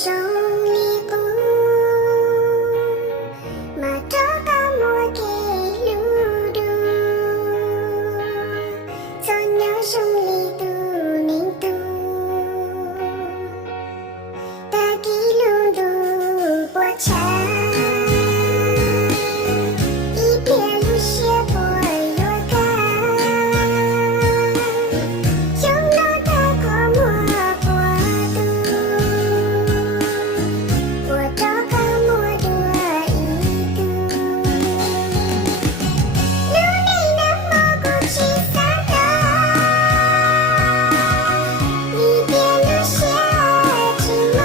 胜利谷，马头嘎莫给路途，从牛胜利度宁度，大吉路度波长，一片路斜坡若干，雄鹿的过莫波度，我找个莫多一度，路内的蘑菇去撒的，一边路斜去摸，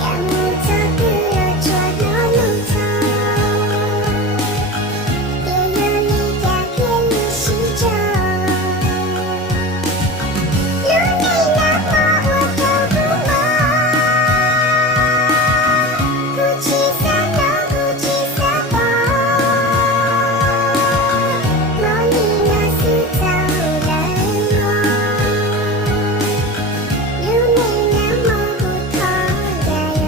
呀木头个着那木头，别有里家别里西着，路内那么我都不摸，古奇撒诺古奇撒包，莫里那是走人我，路内那么不讨呀哟。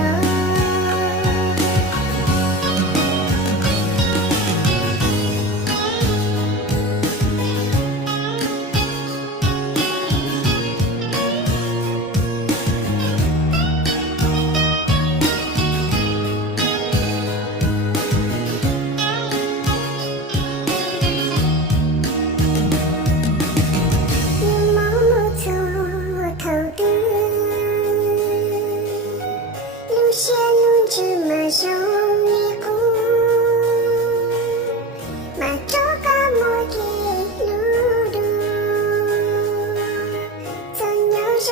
你毛木头头的，路线路芝麻手里骨，马头嘎莫给路途，从牛胜